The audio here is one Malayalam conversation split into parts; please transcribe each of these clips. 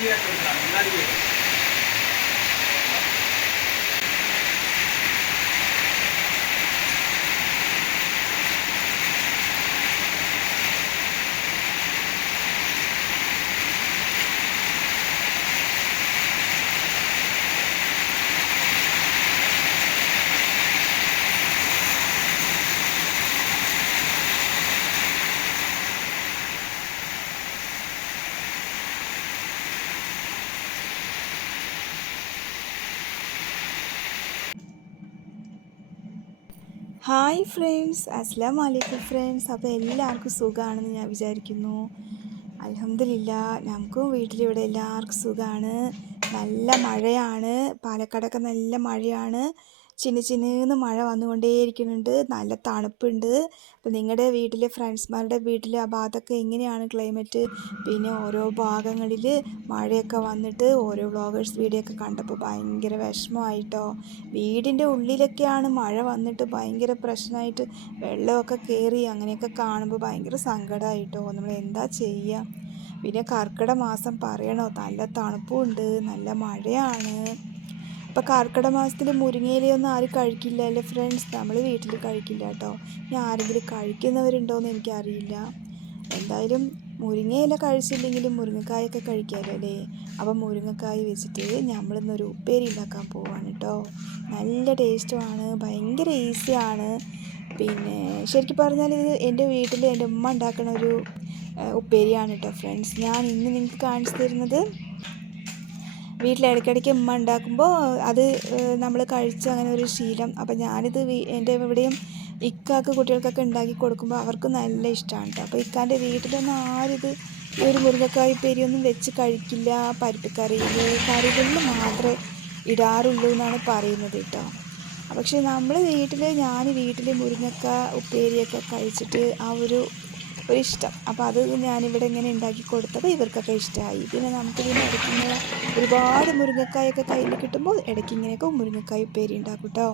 energía contra nadie. Hi friends അസ്ലാം വലൈക്കും ഫ്രണ്ട്സ്. അപ്പോൾ എല്ലാവർക്കും സുഖമാണെന്ന് ഞാൻ വിചാരിക്കുന്നു. അലഹമില്ല നമുക്കും വീട്ടിലിവിടെ എല്ലാവർക്കും സുഖമാണ് നല്ല മഴയാണ്. പാലക്കാടൊക്കെ നല്ല മഴയാണ്. ചിന്ന ചിന്നു മഴ വന്നുകൊണ്ടേയിരിക്കുന്നുണ്ട്. നല്ല തണുപ്പുണ്ട്. അപ്പോൾ നിങ്ങളുടെ വീട്ടിലെ ഫ്രണ്ട്സ്മാരുടെ വീട്ടിൽ ആ ഭാഗത്തൊക്കെ എങ്ങനെയാണ് ക്ലൈമറ്റ്? പിന്നെ ഓരോ ഭാഗങ്ങളിൽ മഴയൊക്കെ വന്നിട്ട് ഓരോ വ്ളോഗേഴ്സ് വീഡിയോ ഒക്കെ കണ്ടപ്പോൾ ഭയങ്കര വിഷമമായിട്ടോ വീടിന്റെ ഉള്ളിലൊക്കെയാണ് മഴ വന്നിട്ട് ഭയങ്കര പ്രശ്നമായിട്ട് വെള്ളമൊക്കെ കയറി അങ്ങനെയൊക്കെ കാണുമ്പോൾ ഭയങ്കര സങ്കടമായിട്ടോ നമ്മൾ എന്താ ചെയ്യുക പിന്നെ കർക്കിടക മാസം പറയണോ? നല്ല തണുപ്പുണ്ട് നല്ല മഴയാണ്. ഇപ്പം കർക്കിട മാസത്തിൽ മുരിങ്ങയിലയൊന്നും ആരും കഴിക്കില്ല അല്ലേ ഫ്രണ്ട്സ് നമ്മൾ വീട്ടിൽ കഴിക്കില്ല കേട്ടോ. ഇനി ആരെങ്കിലും കഴിക്കുന്നവരുണ്ടോയെന്ന് എനിക്കറിയില്ല. എന്തായാലും മുരിങ്ങയില കഴിച്ചില്ലെങ്കിലും മുരിങ്ങക്കായൊക്കെ കഴിക്കാമല്ലോ അല്ലേ? അപ്പം മുരിങ്ങക്കായ വെച്ചിട്ട് നമ്മളിന്നൊരു ഉപ്പേരി ഉണ്ടാക്കാൻ പോവാണ് കേട്ടോ. നല്ല ടേസ്റ്റുമാണ്. ഭയങ്കര ഈസിയാണ് പിന്നെ ശരിക്കും പറഞ്ഞാൽ ഇത് എന്റെ വീട്ടിൽ എന്റെ ഉമ്മ ഉണ്ടാക്കുന്ന ഒരു ഉപ്പേരിയാണ് കേട്ടോ ഫ്രണ്ട്സ് ഞാൻ ഇന്ന് നിങ്ങൾക്ക് കാണിച്ചു തരുന്നത് വീട്ടിൽ ഇടയ്ക്കിടയ്ക്ക് ഉമ്മ ഉണ്ടാക്കുമ്പോൾ അത് നമ്മൾ കഴിച്ച അങ്ങനെ ഒരു ശീലം. അപ്പം ഞാനിത് എന്റെ ഇവിടെയും ഇക്കാക്ക് കുട്ടികൾക്കൊക്കെ ഉണ്ടാക്കി കൊടുക്കുമ്പോൾ അവർക്ക് നല്ല ഇഷ്ടമാണ് കേട്ടോ അപ്പോൾ ഇക്കാന്റെ വീട്ടിലൊന്നും ആരും ഇത് ഈ ഒരു മുരിങ്ങക്കായ ഉപ്പേരിയൊന്നും വെച്ച് കഴിക്കില്ല. പരിപ്പ് കറിയിൽ കറികളിൽ മാത്രമേ ഇടാറുള്ളൂ എന്നാണ് പറയുന്നത് കേട്ടോ പക്ഷേ നമ്മൾ വീട്ടിൽ ഞാൻ വീട്ടിൽ മുരിങ്ങക്ക ഉപ്പേരിയൊക്കെ കഴിച്ചിട്ട് ആ ഒരു ഒരു ഇഷ്ടം. അപ്പോൾ അത് ഞാനിവിടെ ഇങ്ങനെ ഉണ്ടാക്കി കൊടുത്തപ്പോൾ ഇവർക്കൊക്കെ ഇഷ്ടമായി പിന്നെ നമുക്ക് പിന്നെ ഇടയ്ക്കിങ്ങനെ ഒരുപാട് മുരിങ്ങക്കായൊക്കെ കയ്യിൽ കിട്ടുമ്പോൾ ഇടയ്ക്ക് ഇങ്ങനെയൊക്കെ മുരിങ്ങക്കായ ഉപ്പേരി ഉണ്ടാക്കും കേട്ടോ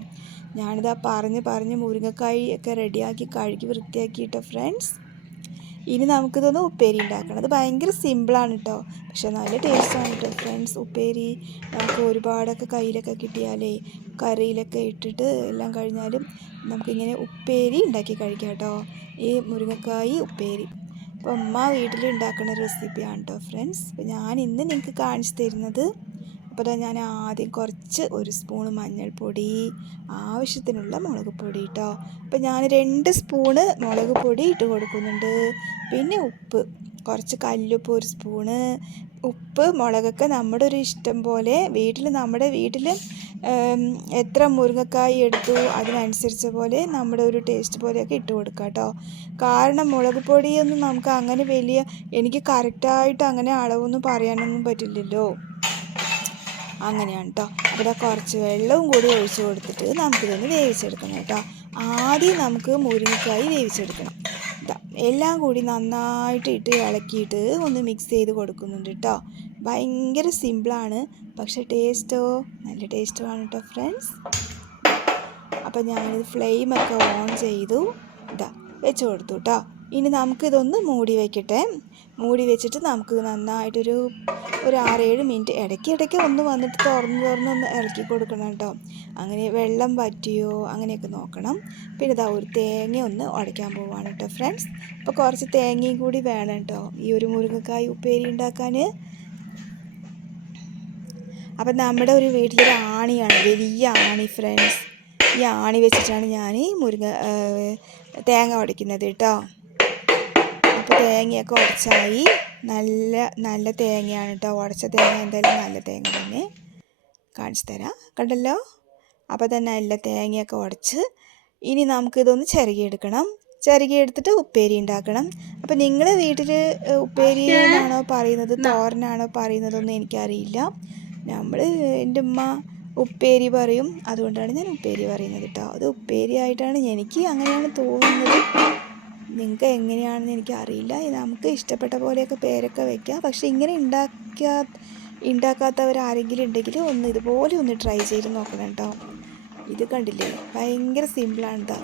ഞാനിതാ പറഞ്ഞ് പറഞ്ഞ് മുരിങ്ങക്കായ ഒക്കെ റെഡിയാക്കി കഴുകി വൃത്തിയാക്കിയിട്ടോ ഫ്രണ്ട്സ്. ഇനി നമുക്കിതൊന്ന് ഉപ്പേരി ഉണ്ടാക്കണം. അത് ഭയങ്കര സിമ്പിളാണ് കേട്ടോ പക്ഷെ നല്ല ടേസ്റ്റാണ് കേട്ടോ ഫ്രണ്ട്സ്. ഉപ്പേരി നമുക്ക് ഒരുപാടൊക്കെ കയ്യിലൊക്കെ കിട്ടിയാലേ കറിയിലൊക്കെ ഇട്ടിട്ട് എല്ലാം കഴിഞ്ഞാലും നമുക്കിങ്ങനെ ഉപ്പേരി ഉണ്ടാക്കി കഴിക്കാം കേട്ടോ. ഈ മുരിങ്ങക്കായി ഉപ്പേരി. അപ്പോൾ അമ്മ വീട്ടിൽ ഉണ്ടാക്കുന്ന റെസിപ്പിയാണ് കേട്ടോ ഫ്രണ്ട്സ് അപ്പോൾ ഞാൻ ഇന്ന് നിങ്ങൾക്ക് കാണിച്ചു തരുന്നത് അപ്പോൾ ഞാൻ ആദ്യം കുറച്ച് ഒരു സ്പൂൺ മഞ്ഞൾപ്പൊടി ആവശ്യത്തിനുള്ള മുളക് പൊടി കേട്ടോ അപ്പോൾ ഞാൻ രണ്ട് സ്പൂണ് മുളക് പൊടി ഇട്ട് കൊടുക്കുന്നുണ്ട്. പിന്നെ ഉപ്പ്. കുറച്ച് കല്ലുപ്പ് ഒരു സ്പൂണ് ഉപ്പ് മുളകൊക്കെ നമ്മുടെ ഒരു ഇഷ്ടം പോലെ വീട്ടിൽ നമ്മുടെ വീട്ടിൽ എത്ര മുരിങ്ങക്കായ് എടുത്തു അതിനനുസരിച്ച പോലെ നമ്മുടെ ഒരു ടേസ്റ്റ് പോലെയൊക്കെ ഇട്ട് കൊടുക്കുക കേട്ടോ കാരണം മുളക് പൊടിയൊന്നും നമുക്ക് അങ്ങനെ വലിയ എനിക്ക് കറക്റ്റായിട്ട് അങ്ങനെ അളവൊന്നും പറയാനൊന്നും പറ്റില്ലല്ലോ. അങ്ങനെയാണ് കേട്ടോ അവിടെ കുറച്ച് വെള്ളവും കൂടി ഒഴിച്ച് കൊടുത്തിട്ട് നമുക്കിതൊന്ന് വേവിച്ചെടുക്കണം കേട്ടോ. ആദ്യം നമുക്ക് മുരിങ്ങക്കായി വേവിച്ചെടുക്കണം. ദാ എല്ലാം കൂടി നന്നായിട്ട് ഇട്ട് ഇളക്കിയിട്ട് ഒന്ന് മിക്സ് ചെയ്ത് കൊടുക്കുന്നുണ്ട് കേട്ടോ ഭയങ്കര സിമ്പിളാണ് പക്ഷെ ടേസ്റ്റോ നല്ല ടേസ്റ്റുമാണ് കേട്ടോ ഫ്രണ്ട്സ് അപ്പം ഞാനിത് ഫ്ലെയിമൊക്കെ ഓൺ ചെയ്തു. ഇതാ വെച്ച് കൊടുത്തു കേട്ടോ ഇനി നമുക്കിതൊന്ന് മൂടി വയ്ക്കട്ടെ മൂടി വെച്ചിട്ട് നമുക്ക് നന്നായിട്ടൊരു ഒരു ആറേഴ് മിനിറ്റ് ഇടയ്ക്ക് ഇടയ്ക്ക് ഒന്ന് വന്നിട്ട് തുറന്ന് തുറന്ന് ഒന്ന് ഇളക്കി കൊടുക്കണം കേട്ടോ. അങ്ങനെ വെള്ളം പറ്റിയോ അങ്ങനെയൊക്കെ നോക്കണം. പിന്നെ ഇതാ ഒരു തേങ്ങ ഒന്ന് ഉടയ്ക്കാൻ പോവാണ് കേട്ടോ ഫ്രണ്ട്സ്. അപ്പോൾ കുറച്ച് തേങ്ങയും കൂടി വേണം കേട്ടോ. ഈ ഒരു മുരുങ്ങക്കായ് ഉപ്പേരി ഉണ്ടാക്കാൻ അപ്പം നമ്മുടെ ഒരു വീട്ടിലൊരു ആണിയാണ് വലിയ ആണി ഫ്രണ്ട്സ്. ഈ ആണി വെച്ചിട്ടാണ് ഞാൻ മുരിങ്ങ തേങ്ങ ഉടയ്ക്കുന്നത് കേട്ടോ. തേങ്ങയൊക്കെ ഉടച്ചായി. നല്ല നല്ല തേങ്ങയാണ് കേട്ടോ ഉടച്ച തേങ്ങ എന്തായാലും നല്ല തേങ്ങ തന്നെ. കാണിച്ചു തരാം. കണ്ടല്ലോ? അപ്പോൾ തന്നെ നല്ല തേങ്ങയൊക്കെ ഉടച്ച് ഇനി നമുക്കിതൊന്ന് ചിരകിയെടുക്കണം ചിരകിയെടുത്തിട്ട് ഉപ്പേരി ഉണ്ടാക്കണം. അപ്പം നിങ്ങൾ വീട്ടിൽ ഉപ്പേരി എന്നാണോ പറയുന്നത്? തോരനാണോ പറയുന്നതൊന്നും എനിക്കറിയില്ല. നമ്മൾ എന്റെ ഉമ്മ ഉപ്പേരി പറയും. അതുകൊണ്ടാണ് ഞാൻ ഉപ്പേരി പറയുന്നത് കേട്ടോ അത് ഉപ്പേരി ആയിട്ടാണ് എനിക്ക് അങ്ങനെയാണ് തോന്നുന്നത്. നിങ്ങൾക്ക് എങ്ങനെയാണെന്ന് എനിക്കറിയില്ല. നമുക്ക് ഇഷ്ടപ്പെട്ട പോലെയൊക്കെ പേരൊക്കെ വെക്കാം. പക്ഷേ ഇങ്ങനെ ഉണ്ടാക്കിയ ഉണ്ടാക്കാത്തവർ ആരെങ്കിലും ഉണ്ടെങ്കിൽ ഒന്ന് ഇതുപോലെ ഒന്ന് ട്രൈ ചെയ്ത് നോക്കണം കേട്ടോ. ഇത് കണ്ടില്ലേ? ഭയങ്കര സിമ്പിളാണ് ഇതാ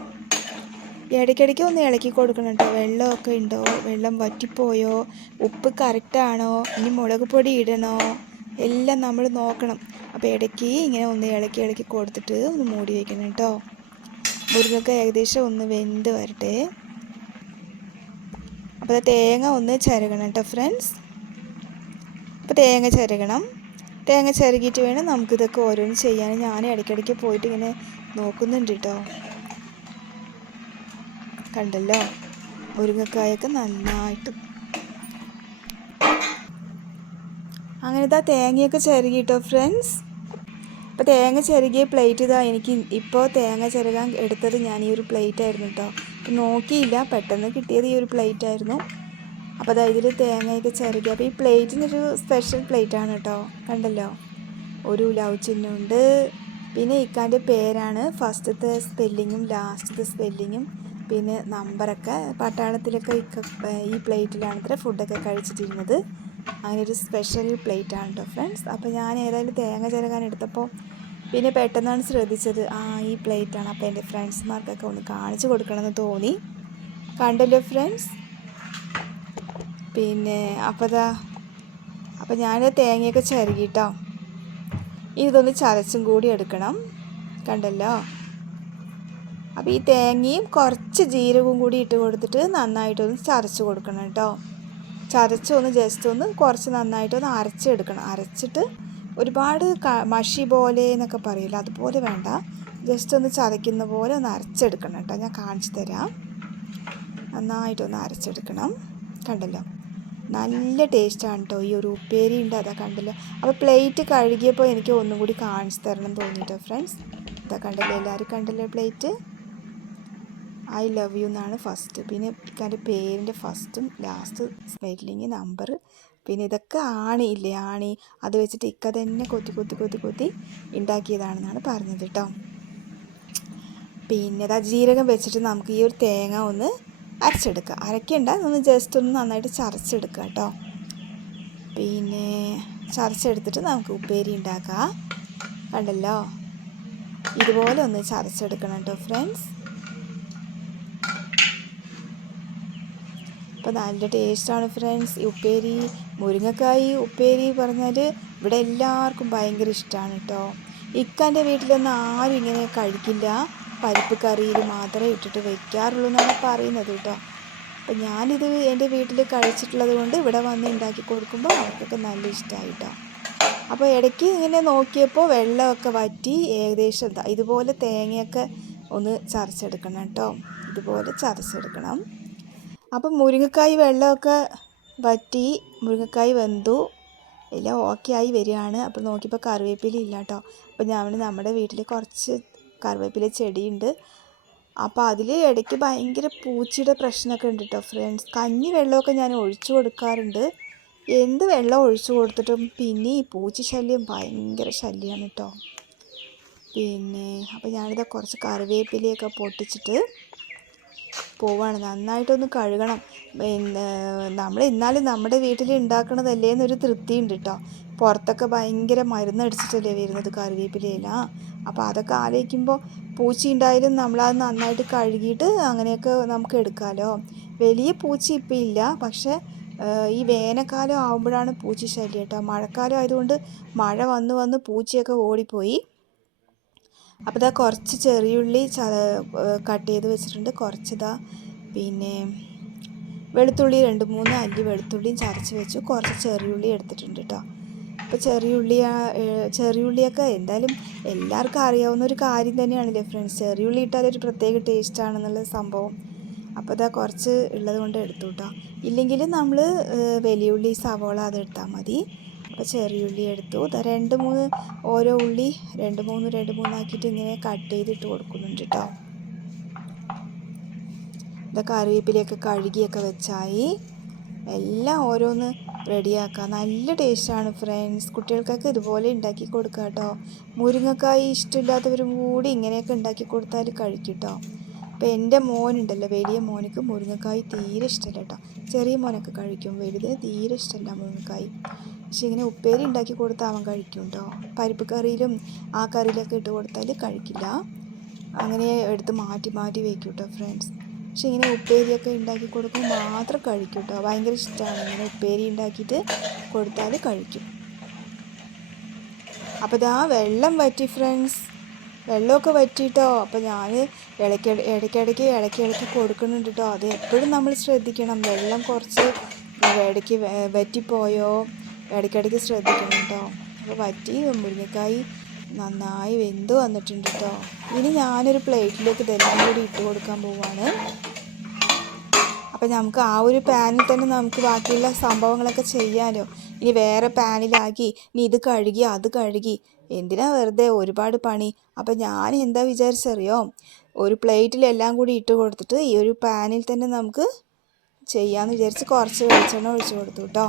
ഇടയ്ക്കിടയ്ക്ക് ഒന്ന് ഇളക്കി കൊടുക്കണം കേട്ടോ വെള്ളമൊക്കെ ഉണ്ടോ? വെള്ളം വറ്റിപ്പോയോ? ഉപ്പ് കറക്റ്റാണോ? ഇനി മുളക് പൊടി ഇടണോ? എല്ലാം നമ്മൾ നോക്കണം. അപ്പോൾ ഇടയ്ക്ക് ഇങ്ങനെ ഒന്ന് ഇളക്കി ഇളക്കി കൊടുത്തിട്ട് ഒന്ന് മൂടി വയ്ക്കണം കേട്ടോ മുരുകൊക്കെ ഏകദേശം ഒന്ന് വെന്ത് വരട്ടെ. അപ്പോൾ തേങ്ങ ഒന്ന് ചിരകണം കേട്ടോ ഫ്രണ്ട്സ് അപ്പോൾ തേങ്ങ ചിരകണം. തേങ്ങ ചിരകിയിട്ട് വേണം നമുക്കിതൊക്കെ ഓരോന്ന് ചെയ്യാൻ. ഞാൻ ഇടയ്ക്കിടയ്ക്ക് പോയിട്ട് ഇങ്ങനെ നോക്കുന്നുണ്ട് കേട്ടോ. കണ്ടല്ലോ? മുരിങ്ങക്കായൊക്കെ നന്നായിട്ട്. അങ്ങനെ ഇതാ തേങ്ങയൊക്കെ ചിരകിട്ടോ ഫ്രണ്ട്സ് അപ്പോൾ തേങ്ങ ചിരകിയ പ്ലേറ്റ് ഇതാ എനിക്ക് ഇപ്പോൾ തേങ്ങ ചിരകാൻ എടുത്തത് ഞാൻ ഈ ഒരു പ്ലേറ്റ് ആയിരുന്നു കേട്ടോ. നോക്കിയില്ല. പെട്ടെന്ന് കിട്ടിയത് ഈ ഒരു പ്ലേറ്റ് ആയിരുന്നു. അപ്പോൾ അതായത് തേങ്ങയൊക്കെ ചിരകി. അപ്പോൾ ഈ പ്ലേറ്റിനൊരു സ്പെഷ്യൽ പ്ലേറ്റ് ആണ് കേട്ടോ കണ്ടല്ലോ? ഒരു ലവ് ചിഹ്നമുണ്ട് പിന്നെ ഇക്കാന്റെ പേരാണ് ഫസ്റ്റത്തെ സ്പെല്ലിങ്ങും ലാസ്റ്റത്തെ സ്പെല്ലിങ്ങും പിന്നെ നമ്പറൊക്കെ പട്ടാളത്തിലൊക്കെ ഇക്ക ഈ പ്ലേറ്റിലാണ് ഇത്ര ഫുഡൊക്കെ കഴിച്ചിട്ടിരുന്നത്. അങ്ങനെ ഒരു സ്പെഷ്യൽ പ്ലേറ്റ് ആണ് കേട്ടോ ഫ്രണ്ട്സ് അപ്പോൾ ഞാൻ ഏതായാലും തേങ്ങ ചിരകാൻ എടുത്തപ്പോൾ പിന്നെ പെട്ടെന്നാണ് ശ്രദ്ധിച്ചത്. ആ ഈ പ്ലേറ്റാണ് അപ്പോൾ എന്റെ ഫ്രണ്ട്സ്മാർക്കൊക്കെ ഒന്ന് കാണിച്ചു കൊടുക്കണമെന്ന് തോന്നി. കണ്ടല്ലോ ഫ്രണ്ട്സ് പിന്നെ അപ്പോൾ ദാ അപ്പോൾ ഞാൻ തേങ്ങയൊക്കെ ചരുകിട്ടോ. ഇതൊന്ന് ചതച്ചും കൂടി എടുക്കണം. കണ്ടല്ലോ? അപ്പോൾ ഈ തേങ്ങയും കുറച്ച് ജീരകവും കൂടി ഇട്ട് കൊടുത്തിട്ട് നന്നായിട്ടൊന്ന് ചതച്ച് കൊടുക്കണം കേട്ടോ. ചതച്ചൊന്ന് ജസ്റ്റ് ഒന്ന് കുറച്ച് നന്നായിട്ടൊന്ന് അരച്ചെടുക്കണം. അരച്ചിട്ട് ഒരുപാട് മഷി പോലെ എന്നൊക്കെ പറയില്ല. അതുപോലെ വേണ്ട. ജസ്റ്റ് ഒന്ന് ചതയ്ക്കുന്ന പോലെ ഒന്ന് അരച്ചെടുക്കണം കേട്ടോ. ഞാൻ കാണിച്ചു തരാം. നന്നായിട്ടൊന്ന് അരച്ചെടുക്കണം. കണ്ടല്ലോ? നല്ല ടേസ്റ്റാണ് കേട്ടോ ഈ ഒരു ഉപ്പേരി ഉണ്ട്. അതാ കണ്ടല്ലോ? അപ്പോൾ പ്ലേറ്റ് കഴുകിയപ്പോൾ എനിക്ക് ഒന്നും കൂടി കാണിച്ചു തരണം തോന്നിയിട്ടോ ഫ്രണ്ട്സ് ഇതാ കണ്ടല്ലോ? എല്ലാവരും കണ്ടല്ലോ പ്ലേറ്റ് ഐ ലവ് യു എന്നാണ് ഫസ്റ്റ് പിന്നെ ഇക്കാന്റെ പേരിന്റെ ഫസ്റ്റും ലാസ്റ്റ് സ്പെല്ലിങ് നമ്പർ പിന്നെ ഇതൊക്കെ ആണി ഇല്ലേ? ആണി. അത് വെച്ചിട്ട് ഇക്ക തന്നെ കൊത്തി കൊത്തി കൊത്തി കൊത്തി ഉണ്ടാക്കിയതാണെന്നാണ് പറഞ്ഞത് കേട്ടോ പിന്നെ ഇതാ ജീരകം വെച്ചിട്ട് നമുക്ക് ഈ ഒരു തേങ്ങ ഒന്ന് അരച്ചെടുക്കുക അരയ്ക്കണ്ട ഒന്ന് ജസ്റ്റ് ഒന്ന് നന്നായിട്ട് ചതച്ചെടുക്കുക കേട്ടോ പിന്നെ ചതച്ചെടുത്തിട്ട് നമുക്ക് ഉപ്പേരി ഉണ്ടാക്കാം കണ്ടല്ലോ? ഇതുപോലെ ഒന്ന് ചതച്ചെടുക്കണം കേട്ടോ ഫ്രണ്ട്സ് അപ്പോൾ നല്ല ടേസ്റ്റാണ് ഫ്രണ്ട്സ്. ഈ ഉപ്പേരി മുരിങ്ങക്കായി ഉപ്പേരി പറഞ്ഞാൽ ഇവിടെ എല്ലാവർക്കും ഭയങ്കര ഇഷ്ടമാണ് കേട്ടോ ഇക്കാന്റെ വീട്ടിലൊന്നും ആരും ഇങ്ങനെ കഴിക്കില്ല. പരിപ്പ് കറിയിൽ മാത്രമേ ഇട്ടിട്ട് വെക്കാറുള്ളൂ എന്നാണ് പറയുന്നത് കേട്ടോ അപ്പം ഞാനിത് എന്റെ വീട്ടിൽ കഴിച്ചിട്ടുള്ളത് കൊണ്ട് ഇവിടെ വന്ന് ഉണ്ടാക്കി കൊടുക്കുമ്പോൾ അവർക്കൊക്കെ നല്ല ഇഷ്ടമായി കേട്ടോ അപ്പോൾ ഇടയ്ക്ക് ഇങ്ങനെ നോക്കിയപ്പോൾ വെള്ളമൊക്കെ വറ്റി ഏകദേശം ഇതുപോലെ തേങ്ങയൊക്കെ ഒന്ന് ചതച്ചെടുക്കണം കേട്ടോ ഇതുപോലെ ചതച്ചെടുക്കണം. അപ്പം മുരിങ്ങക്കായ് വെള്ളമൊക്കെ വറ്റി മുരിങ്ങക്കായ് വെന്തു. എല്ലാം ഓക്കെ ആയി വരികയാണ്. അപ്പോൾ നോക്കിയപ്പോൾ കറിവേപ്പില ഇല്ല കേട്ടോ. അപ്പോൾ ഞാൻ നമ്മുടെ വീട്ടിൽ കുറച്ച് കറിവേപ്പില ചെടിയുണ്ട്. അപ്പോൾ അതിൽ ഇടയ്ക്ക് ഭയങ്കര പൂച്ചയുടെ പ്രശ്നമൊക്കെ ഉണ്ട് കേട്ടോ ഫ്രണ്ട്സ് കഞ്ഞി വെള്ളമൊക്കെ ഞാൻ ഒഴിച്ചു കൊടുക്കാറുണ്ട്. എന്ത് വെള്ളം ഒഴിച്ചു കൊടുത്തിട്ടും പിന്നെ ഈ പൂച്ച ശല്യം ഭയങ്കര ശല്യമാണ് കേട്ടോ. പിന്നെ അപ്പോൾ ഞാനിത് കുറച്ച് കറിവേപ്പിലയൊക്കെ പൊട്ടിച്ചിട്ട് പോവാണ്. നന്നായിട്ടൊന്ന് കഴുകണം. നമ്മൾ എന്നാലും നമ്മുടെ വീട്ടിൽ ഉണ്ടാക്കണതല്ലേ എന്നൊരു തൃപ്തി ഉണ്ട് കേട്ടോ പുറത്തൊക്കെ ഭയങ്കര മരുന്നടിച്ചിട്ടല്ലേ വരുന്നത് കറിവേപ്പിലയില അപ്പോൾ അതൊക്കെ ആലോചിക്കുമ്പോൾ പൂച്ച ഉണ്ടായാലും നമ്മളത് നന്നായിട്ട് കഴുകിയിട്ട് അങ്ങനെയൊക്കെ നമുക്ക് എടുക്കാമല്ലോ വലിയ പൂച്ച ഇപ്പം ഇല്ല. പക്ഷേ ഈ വേനൽക്കാലം ആകുമ്പോഴാണ് പൂച്ച ശല്യം കേട്ടോ മഴക്കാലം ആയതുകൊണ്ട് മഴ വന്ന് വന്ന് പൂച്ചയൊക്കെ ഓടിപ്പോയി. അപ്പോൾ ഇതാ കുറച്ച് ചെറിയുള്ളി കട്ട് ചെയ്ത് വെച്ചിട്ടുണ്ട്. കുറച്ച് കുറച്ചിതാ പിന്നെ വെളുത്തുള്ളി രണ്ട് മൂന്ന് അല്ലി വെളുത്തുള്ളിയും ചതച്ച് വെച്ചു. കുറച്ച് ചെറിയുള്ളി എടുത്തിട്ടുണ്ട് കേട്ടോ അപ്പോൾ ചെറിയുള്ളി ചെറിയുള്ളിയൊക്കെ എന്തായാലും എല്ലാവർക്കും അറിയാവുന്ന ഒരു കാര്യം തന്നെയാണല്ലേ ഫ്രണ്ട്സ്. ചെറിയുള്ളി ഇട്ടാൽ ഒരു പ്രത്യേക ടേസ്റ്റാണെന്നുള്ള സംഭവം. അപ്പോൾ ഇതാ കുറച്ച് ഉള്ളത് കൊണ്ട് എടുത്തു കേട്ടോ ഇല്ലെങ്കിൽ നമ്മൾ വലിയുള്ളി സവോള അതെടുത്താൽ മതി. അപ്പോൾ ചെറിയുള്ളി എടുത്തു. രണ്ട് മൂന്ന് ഓരോ ഉള്ളി രണ്ട് മൂന്ന് രണ്ട് മൂന്നാക്കിയിട്ട് ഇങ്ങനെ കട്ട് ചെയ്തിട്ട് കൊടുക്കുന്നുണ്ട് കേട്ടോ ഇതാ കറിവേപ്പിലയൊക്കെ കഴുകിയൊക്കെ വെച്ചായി. എല്ലാം ഓരോന്ന് റെഡിയാക്കുക നല്ല ടേസ്റ്റാണ് ഫ്രണ്ട്സ് കുട്ടികൾക്കൊക്കെ ഇതുപോലെ ഉണ്ടാക്കി കൊടുക്കുക കേട്ടോ മുരിങ്ങക്കായി ഇഷ്ടമില്ലാത്തവരും കൂടി ഇങ്ങനെയൊക്കെ ഉണ്ടാക്കി കൊടുത്താൽ കഴിക്കും കേട്ടോ അപ്പോൾ എന്റെ മോനുണ്ടല്ലോ വലിയ മോനക്ക് മുരിങ്ങക്കായി തീരെ ഇഷ്ടമല്ല കേട്ടോ ചെറിയ മോനൊക്കെ കഴിക്കും വലുതിന് തീരെ ഇഷ്ടമല്ല മുരിങ്ങക്കായി. പക്ഷെ ഇങ്ങനെ ഉപ്പേരി ഉണ്ടാക്കി കൊടുത്താൽ അവൻ കഴിക്കും കേട്ടോ പരിപ്പ് കറിയിലും ആ കറിയിലൊക്കെ ഇട്ട് കൊടുത്താൽ കഴിക്കില്ല. അങ്ങനെ എടുത്ത് മാറ്റി മാറ്റി വെക്കും കേട്ടോ ഫ്രണ്ട്സ് പക്ഷെ ഇങ്ങനെ ഉപ്പേരിയൊക്കെ ഉണ്ടാക്കി കൊടുക്കുമ്പോൾ മാത്രം കഴിക്കും കേട്ടോ ഭയങ്കര ഇഷ്ടമാണ് ഇങ്ങനെ ഉപ്പേരി ഉണ്ടാക്കിയിട്ട് കൊടുത്താൽ കഴിക്കും. അപ്പോൾ ഇതാ വെള്ളം വറ്റി ഫ്രണ്ട്സ് വെള്ളമൊക്കെ വറ്റിട്ടോ. അപ്പോൾ ഞാൻ ഇടയ്ക്ക് ഇടയ്ക്കിടയ്ക്ക് ഇടയ്ക്ക് ഇടയ്ക്ക് കൊടുക്കുന്നുണ്ട് കേട്ടോ അത് എപ്പോഴും നമ്മൾ ശ്രദ്ധിക്കണം. വെള്ളം കുറച്ച് ഇടയ്ക്ക് വറ്റിപ്പോയോ? ഇടയ്ക്കിടയ്ക്ക് ശ്രദ്ധിക്കണം കേട്ടോ അപ്പോൾ വറ്റി മുരിങ്ങക്കായി നന്നായി വെന്ത് വന്നിട്ടുണ്ട് കേട്ടോ ഇനി ഞാനൊരു പ്ലേറ്റിലേക്ക് ഇതെല്ലാം കൂടി ഇട്ട് കൊടുക്കാൻ പോവാണ്. അപ്പം നമുക്ക് ആ ഒരു പാനിൽ തന്നെ നമുക്ക് ബാക്കിയുള്ള സംഭവങ്ങളൊക്കെ ചെയ്യാമല്ലോ ഇനി വേറെ പാനിലാക്കി ഇനി ഇത് കഴുകി അത് കഴുകി. എന്തിനാ വെറുതെ ഒരുപാട് പണി? അപ്പം ഞാൻ എന്താ വിചാരിച്ചറിയോ? ഒരു പ്ലേറ്റിലെല്ലാം കൂടി ഇട്ട് കൊടുത്തിട്ട് ഈ ഒരു പാനിൽ തന്നെ നമുക്ക് ചെയ്യാമെന്ന് വിചാരിച്ച് കുറച്ച് വെളിച്ചെണ്ണ ഒഴിച്ച് കൊടുത്തു കേട്ടോ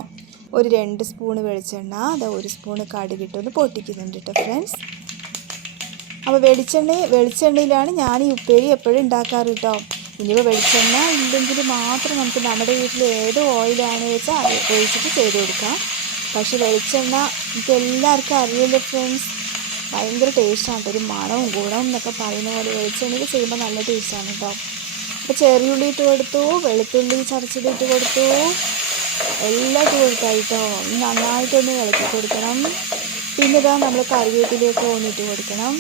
ഒരു രണ്ട് സ്പൂണ് വെളിച്ചെണ്ണ അതാ ഒരു സ്പൂണ് കടുകിട്ടൊന്ന് പൊട്ടിക്കുന്നുണ്ട് കേട്ടോ ഫ്രണ്ട്സ് അപ്പോൾ വെളിച്ചെണ്ണ വെളിച്ചെണ്ണയിലാണ് ഞാൻ ഈ ഉപ്പേരി എപ്പോഴും ഉണ്ടാക്കാറ് കേട്ടോ ഇനിയിപ്പോൾ വെളിച്ചെണ്ണ ഇല്ലെങ്കിൽ മാത്രം നമുക്ക് നമ്മുടെ വീട്ടിൽ ഏത് ഓയിലാണ് വെച്ചാൽ ഒഴിച്ചിട്ട് ചെയ്ത് കൊടുക്കാം. പക്ഷേ വെളിച്ചെണ്ണ നമുക്ക് എല്ലാവർക്കും അറിയില്ല ഫ്രണ്ട്സ് ഭയങ്കര ടേസ്റ്റാണ് ഒരു മണവും ഗുണവും എന്നൊക്കെ പറയുന്ന പോലെ വെളിച്ചെണ്ണയിൽ ചെയ്യുമ്പോൾ നല്ല ടേസ്റ്റാണ് കേട്ടോ അപ്പോൾ ചെറിയുള്ളി ഇട്ട് കൊടുത്തു വെളുത്തുള്ളി ചതച്ചത് ഇട്ട് കൊടുത്തു. എല്ലാം കൊടുത്തായിട്ടോ നന്നായിട്ടൊന്ന് ഇളക്കി കൊടുക്കണം. പിന്നെ ഇതാ നമ്മൾ കറിവേപ്പിലയൊക്കെ ഒന്നിട്ട് കൊടുക്കണം.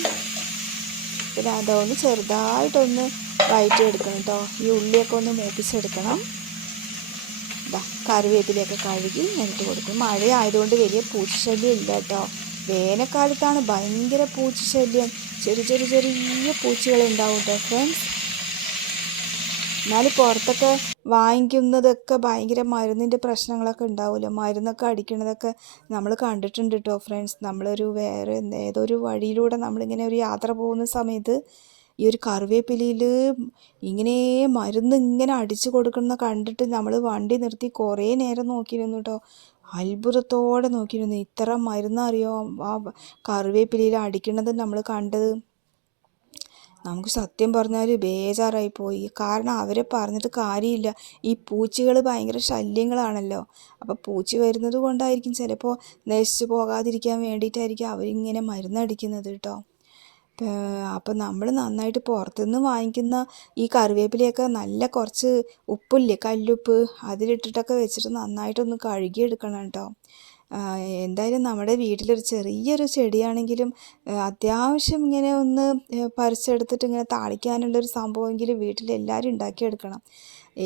പിന്നെ അതൊന്ന് ചെറുതായിട്ടൊന്ന് വഴറ്റിയെടുക്കണം കേട്ടോ ഈ ഉള്ളിയൊക്കെ ഒന്ന് മൂപ്പിച്ചെടുക്കണം. ഇതാ കറിവേപ്പിലയൊക്കെ കഴുകി ഞാനിട്ട് കൊടുക്കും. മഴ ആയതുകൊണ്ട് വലിയ പൂച്ചശല്യം ഇല്ല കേട്ടോ വേനൽക്കാലത്താണ് ഭയങ്കര പൂച്ചശല്യം. ചെറിയ ചെറിയ ചെറിയ പൂച്ചകൾ ഉണ്ടാവും കേട്ടോ ഫ്രണ്ട്സ് എന്നാൽ പുറത്തൊക്കെ വാങ്ങിക്കുന്നതൊക്കെ ഭയങ്കര മരുന്നിന്റെ പ്രശ്നങ്ങളൊക്കെ ഉണ്ടാവുമല്ലോ മരുന്നൊക്കെ അടിക്കുന്നതൊക്കെ നമ്മൾ കണ്ടിട്ടുണ്ട് കേട്ടോ ഫ്രണ്ട്സ് നമ്മളൊരു വേറെ ഏതൊരു വഴിയിലൂടെ നമ്മളിങ്ങനെ ഒരു യാത്ര പോകുന്ന സമയത്ത് ഈ ഒരു കറിവേപ്പിലയിൽ ഇങ്ങനെ മരുന്ന് ഇങ്ങനെ അടിച്ചു കൊടുക്കുന്ന കണ്ടിട്ട് നമ്മൾ വണ്ടി നിർത്തി കുറേ നേരം നോക്കിയിരുന്നു കേട്ടോ അത്ഭുതത്തോടെ നോക്കിയിരുന്നു. ഇത്ര മരുന്നറിയോ? ആ കറിവേപ്പിലയിൽ അടിക്കണത് നമ്മൾ കണ്ടത്. നമുക്ക് സത്യം പറഞ്ഞാൽ ബേജാറായി പോയി. കാരണം അവരെ പറഞ്ഞിട്ട് കാര്യമില്ല. ഈ പൂച്ചകൾ ഭയങ്കര ശല്യങ്ങളാണല്ലോ. അപ്പോൾ പൂച്ച വരുന്നത് കൊണ്ടായിരിക്കും ചിലപ്പോൾ നശിച്ചു പോകാതിരിക്കാൻ വേണ്ടിയിട്ടായിരിക്കും അവരിങ്ങനെ മരുന്നടിക്കുന്നത് കേട്ടോ അപ്പം നമ്മൾ നന്നായിട്ട് പുറത്തുനിന്ന് വാങ്ങിക്കുന്ന ഈ കറിവേപ്പിലയൊക്കെ നല്ല കുറച്ച് ഉപ്പില്ലേ? കല്ലുപ്പ് അതിലിട്ടിട്ടൊക്കെ വെച്ചിട്ട് നന്നായിട്ടൊന്ന് കഴുകിയെടുക്കണം കേട്ടോ എന്തായാലും നമ്മുടെ വീട്ടിലൊരു ചെറിയൊരു ചെടിയാണെങ്കിലും അത്യാവശ്യം ഇങ്ങനെ ഒന്ന് പറിച്ചെടുത്തിട്ട് ഇങ്ങനെ താളിക്കാനുള്ളൊരു സംഭവമെങ്കിലും വീട്ടിലെല്ലാവരും ഉണ്ടാക്കിയെടുക്കണം.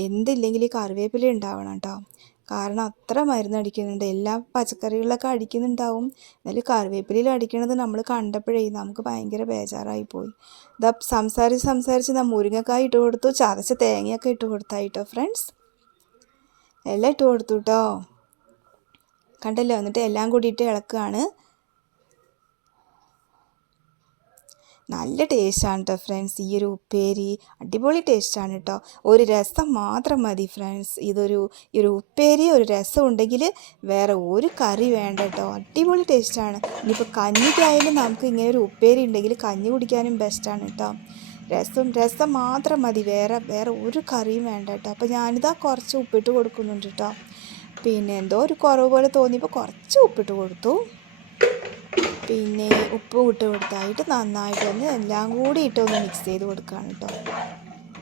എന്തില്ലെങ്കിൽ ഈ കറിവേപ്പില ഉണ്ടാവണം കേട്ടോ. കാരണം അത്ര മരുന്നടിക്കുന്നുണ്ട്. എല്ലാ പച്ചക്കറികളിലൊക്കെ അടിക്കുന്നുണ്ടാവും. എന്നാലും കറിവേപ്പിലയിൽ അടിക്കണത് നമ്മൾ കണ്ടപ്പോഴേ നമുക്ക് ഭയങ്കര ബേജാറായി പോയി. ഇതാ സംസാരിച്ച് സംസാരിച്ച് നാം മുരിങ്ങക്കായ ഇട്ട് കൊടുത്തു. ചതച്ച തേങ്ങയൊക്കെ ഇട്ട് കൊടുത്തായിട്ടോ ഫ്രണ്ട്സ് എല്ലാം ഇട്ട് കൊടുത്തു കേട്ടോ. കണ്ടല്ലോ എന്നിട്ട് എല്ലാം കൂടിയിട്ട് ഇളക്കുകയാണ്. നല്ല ടേസ്റ്റാണ് കേട്ടോ ഫ്രണ്ട്സ് ഈ ഒരു ഉപ്പേരി. അടിപൊളി ടേസ്റ്റാണ് കേട്ടോ ഒരു രസം മാത്രം മതി ഫ്രണ്ട്സ്. ഇതൊരു ഈ ഒരു ഉപ്പേരി ഒരു രസം ഉണ്ടെങ്കിൽ വേറെ ഒരു കറി വേണ്ട കേട്ടോ അടിപൊളി ടേസ്റ്റാണ്. ഇനിയിപ്പോൾ കഞ്ഞിക്കായാലും നമുക്ക് ഇങ്ങനെ ഒരു ഉപ്പേരി ഉണ്ടെങ്കിൽ കഞ്ഞി കുടിക്കാനും ബെസ്റ്റാണ് കേട്ടോ രസം രസം മാത്രം മതി. വേറെ വേറെ ഒരു കറിയും വേണ്ട കേട്ടോ അപ്പോൾ ഞാനിതാ കുറച്ച് ഉപ്പിട്ട് കൊടുക്കുന്നുണ്ട് കേട്ടോ പിന്നെ എന്തോ ഒരു കുറവ് പോലെ തോന്നിയപ്പോൾ കുറച്ച് ഉപ്പിട്ട് കൊടുത്തു. പിന്നെ ഉപ്പ് ഇട്ട് കൊടുത്തായിട്ട് നന്നായിട്ട് നന്നായിട്ടൊന്ന് എല്ലാം കൂടി ഇട്ടൊന്ന് മിക്സ് ചെയ്ത് കൊടുക്കുകയാണ് കേട്ടോ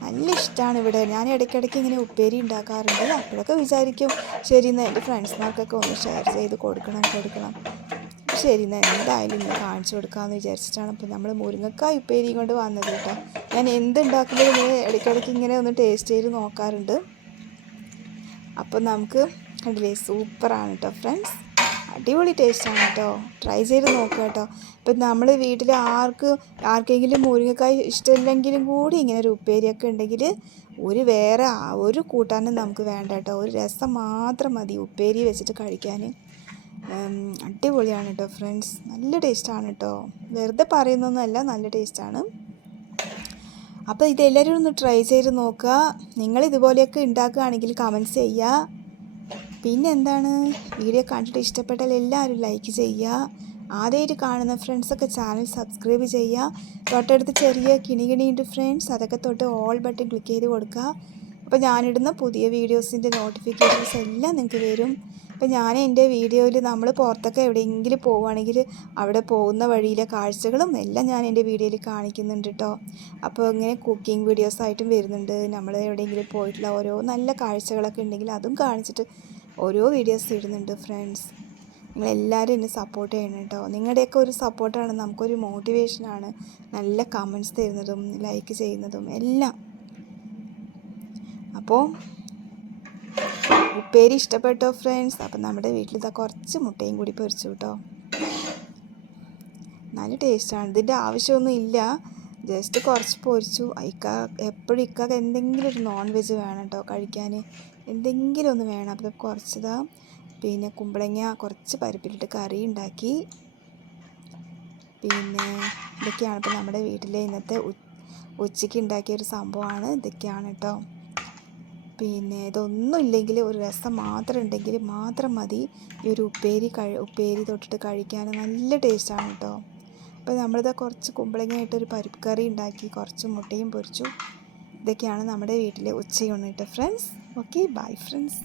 നല്ല ഇഷ്ടമാണ് ഇവിടെ. ഞാൻ ഇടയ്ക്കിടയ്ക്ക് ഇങ്ങനെ ഉപ്പേരി ഉണ്ടാക്കാറുണ്ട്. അപ്പോഴൊക്കെ വിചാരിക്കും ശരി എന്നാൽ എന്റെ ഫ്രണ്ട്സ്മാർക്കൊക്കെ ഒന്ന് ഷെയർ ചെയ്ത് കൊടുക്കണം കൊടുക്കണം. ശരി എന്നാൽ എന്തായാലും ഇന്ന് കാണിച്ചു കൊടുക്കാമെന്ന് വിചാരിച്ചിട്ടാണ് അപ്പോൾ നമ്മൾ മുരിങ്ങക്കായ ഉപ്പേരി കൊണ്ട് വന്നത് കേട്ടോ ഞാൻ എന്തുണ്ടാക്കുമ്പോഴും ഇങ്ങനെ ഇടയ്ക്കിടയ്ക്ക് ഇങ്ങനെ ഒന്ന് ടേസ്റ്റ് ചെയ്ത് നോക്കാറുണ്ട്. അപ്പോൾ നമുക്ക് കണ്ടില്ലേ സൂപ്പറാണ് കേട്ടോ ഫ്രണ്ട്സ്. അടിപൊളി ടേസ്റ്റാണ് കേട്ടോ. ട്രൈ ചെയ്ത് നോക്കുക കേട്ടോ. ഇപ്പം നമ്മൾ വീട്ടിൽ ആർക്ക് ആർക്കെങ്കിലും മുരിങ്ങക്കായ് ഇഷ്ടമില്ലെങ്കിലും കൂടി ഇങ്ങനെ ഒരു ഉപ്പേരിയൊക്കെ ഉണ്ടെങ്കിൽ ഒരു വേറെ ഒരു കൂട്ടാനും നമുക്ക് വേണ്ട കേട്ടോ. ഒരു രസം മാത്രം മതി ഉപ്പേരി വെച്ചിട്ട് കഴിക്കാൻ അടിപൊളിയാണ് കേട്ടോ ഫ്രണ്ട്സ്. നല്ല ടേസ്റ്റാണ് കേട്ടോ. വെറുതെ പറയുന്നൊന്നുമല്ല നല്ല ടേസ്റ്റാണ്. അപ്പോൾ ഇതെല്ലാവരും ഒന്ന് ട്രൈ ചെയ്ത് നോക്കുക. നിങ്ങൾ ഇതുപോലെയൊക്കെ ഉണ്ടാക്കുകയാണെങ്കിൽ കമൻസ് ചെയ്യുക. പിന്നെ എന്താണ് വീഡിയോ കണ്ടിട്ട് ഇഷ്ടപ്പെട്ടാൽ എല്ലാവരും ലൈക്ക് ചെയ്യുക. ആദ്യമായിട്ട് കാണുന്ന ഫ്രണ്ട്സൊക്കെ ചാനൽ സബ്സ്ക്രൈബ് ചെയ്യുക. തൊട്ടടുത്ത് ചെറിയ കിണികിണിയുണ്ട് ഫ്രണ്ട്സ് അതൊക്കെ തൊട്ട് ഓൾ ബട്ടൺ ക്ലിക്ക് ചെയ്ത് കൊടുക്കുക. അപ്പോൾ ഞാനിടുന്ന പുതിയ വീഡിയോസിന്റെ നോട്ടിഫിക്കേഷൻസ് എല്ലാം നിങ്ങൾക്ക് വരും. അപ്പോൾ ഞാൻ എന്റെ വീഡിയോയിൽ നമ്മൾ പുറത്തൊക്കെ എവിടെയെങ്കിലും പോവുകയാണെങ്കിൽ അവിടെ പോകുന്ന വഴിയിലെ കാഴ്ചകളും എല്ലാം ഞാൻ എന്റെ വീഡിയോയിൽ കാണിക്കുന്നുണ്ട് കേട്ടോ അപ്പോൾ ഇങ്ങനെ കുക്കിംഗ് വീഡിയോസായിട്ടും വരുന്നുണ്ട്. നമ്മൾ എവിടെയെങ്കിലും പോയിട്ടുള്ള ഓരോ നല്ല കാഴ്ചകളൊക്കെ ഉണ്ടെങ്കിൽ അതും കാണിച്ചിട്ട് ഓരോ വീഡിയോസ് ഇടുന്നുണ്ട് ഫ്രണ്ട്സ് നിങ്ങളെല്ലാവരും എന്നെ സപ്പോർട്ട് ചെയ്യണം കേട്ടോ നിങ്ങളുടെയൊക്കെ ഒരു സപ്പോർട്ടാണ് നമുക്കൊരു മോട്ടിവേഷനാണ് നല്ല കമൻസ് തരുന്നതും ലൈക്ക് ചെയ്യുന്നതും എല്ലാം. അപ്പോൾ ഉപ്പേരി ഇഷ്ടപ്പെട്ടോ ഫ്രണ്ട്സ് അപ്പം നമ്മുടെ വീട്ടിൽ ഇതാ കുറച്ച് മുട്ടയും കൂടി പൊരിച്ചു കേട്ടോ നല്ല ടേസ്റ്റാണ് ഇതിന്റെ ആവശ്യമൊന്നും ഇല്ല. ജസ്റ്റ് കുറച്ച് പൊരിച്ചു. ഇക്ക എപ്പോഴും ഇക്ക എന്തെങ്കിലും ഒരു നോൺ വെജ് വേണം കേട്ടോ കഴിക്കാൻ എന്തെങ്കിലും ഒന്ന് വേണം. അപ്പോൾ കുറച്ചതാ പിന്നെ കുമ്പളങ്ങ കുറച്ച് പരിപ്പിലിട്ട് കറി ഉണ്ടാക്കി. പിന്നെ ഇതൊക്കെയാണ് ഇപ്പോൾ നമ്മുടെ വീട്ടിലെ ഇന്നത്തെ ഉച്ചയ്ക്ക് ഉണ്ടാക്കിയ ഒരു സംഭവമാണ്. ഇതൊക്കെയാണ് കേട്ടോ. പിന്നെ ഇതൊന്നും ഇല്ലെങ്കിൽ ഒരു രസം മാത്രം ഉണ്ടെങ്കിൽ മാത്രം മതി. ഈ ഒരു ഉപ്പേരി കഴി ഉപ്പേരി തൊട്ടിട്ട് കഴിക്കാൻ നല്ല ടേസ്റ്റാണ് കേട്ടോ. അപ്പോൾ നമ്മളിത് കുറച്ച് കുമ്പളങ്ങയായിട്ട് ഒരു പരിപ്പ് കറി ഉണ്ടാക്കി കുറച്ച് മുട്ടയും പൊരിച്ചു. ഇതൊക്കെയാണ് നമ്മുടെ വീട്ടിലെ ഉച്ചയൂണിട്ട്. Friends okay bye friends